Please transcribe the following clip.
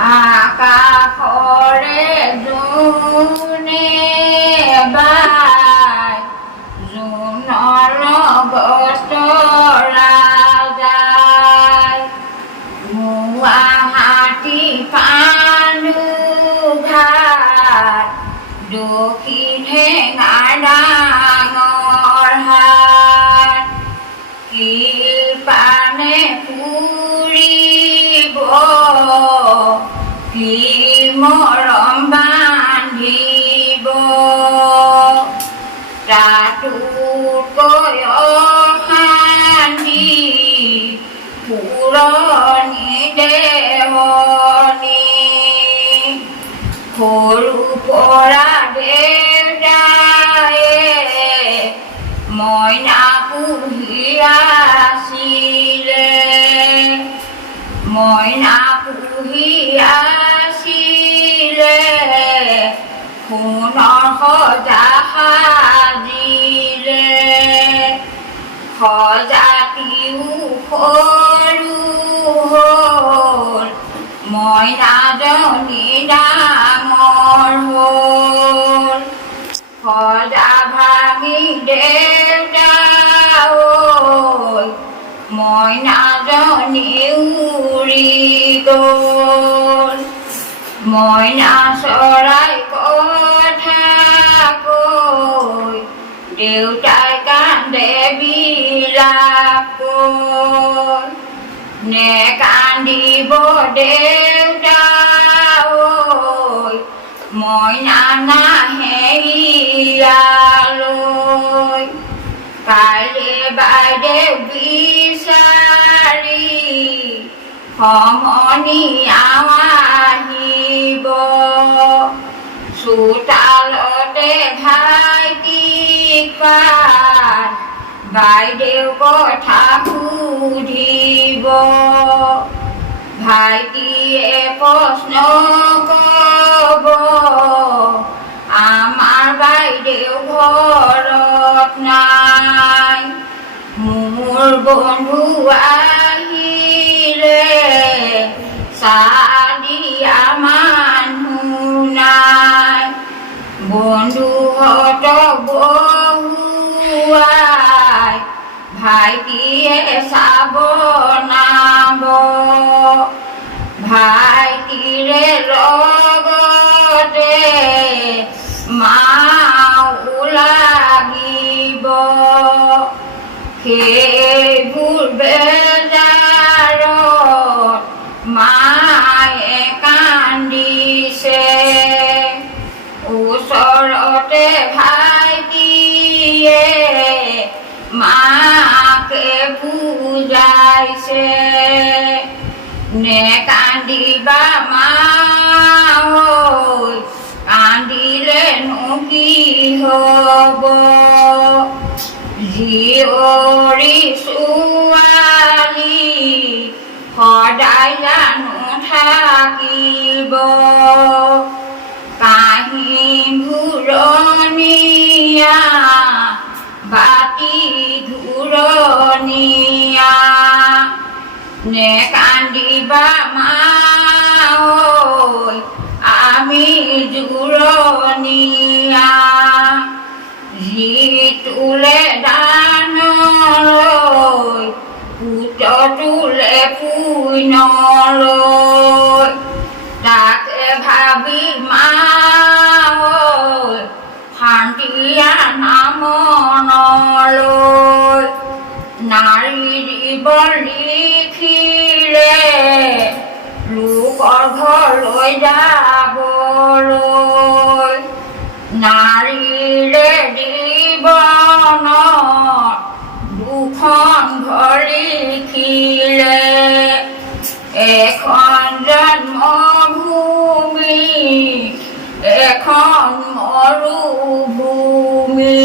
আকাশৰে জোনে বাই জোনৰ লগত যায় গুৱাহাটী পাণ্ডু ঘাট দক্ষিণ হেঙাৰ ডাঙৰ হাট কৃপানে ফুৰিব কি মৰম বান্ধিব তাতোতকৈ অশান্তি পুৰণি দেৱনী সৰু পৰা দেউতায়ে মইনা পুহি আছিলে মইনা পুহি আছিলে সোণৰ সজা সাজিলে সজাতিও সৰু হ'ল মইনাজনী ডাঙৰ হ'ল সজা ভাঙি দেউতা ঐ মইনাজনী উৰি গ'ল মইনা চৰাই কথা কৈ দেউতাই কান্দে বিলাপ কৈ নেকান্দিব দেউতা ঐ মইনা নাহে ইয়ালৈ কাইলৈ বাইদেউ বিচাৰি সমনীয়াও আহিব চোতালতে ভাইটিক পাই বাইদেউ কথা সুধিব ভাইটিয়ে প্ৰশ্ন ক'ব আমাৰ বাইদেউ ঘৰত নাই মোৰ বন্ধু আহিলে চাহ দিয়া মানুহ নাই বন্ধুহঁতক বহুৱাই ভাইটিয়ে চাহ বনাব ভাইটিৰে লগতে মাও লাগিব সেইবোৰ বেজাৰত মায়ে কান্দিছে ওচৰতে ভাইটিয়ে মাকে বুজাইছে নেকান্দিবা মা ঐ কান্দিলেনো কি হ'ব জীয়ৰী ছোৱালী সদায় জানো থাকিব কাহি ঘূৰণীয়া বাতি ঘূৰণীয়া নেকান্দিবা মা ঐ আমি জোৰণীয়া যিটোলে দানলৈ পুত তোলে পুণ্যলৈ তাকে ভাবি মা ঐ শান্তি আনা মনলৈ নাৰী জীৱন লিখিলে লোকৰ ঘৰলৈ যাবলৈ নাৰীৰে জীৱনত দুখন ঘৰ লিখিলে এখন জন্মভূমি এখন মৰুভূমি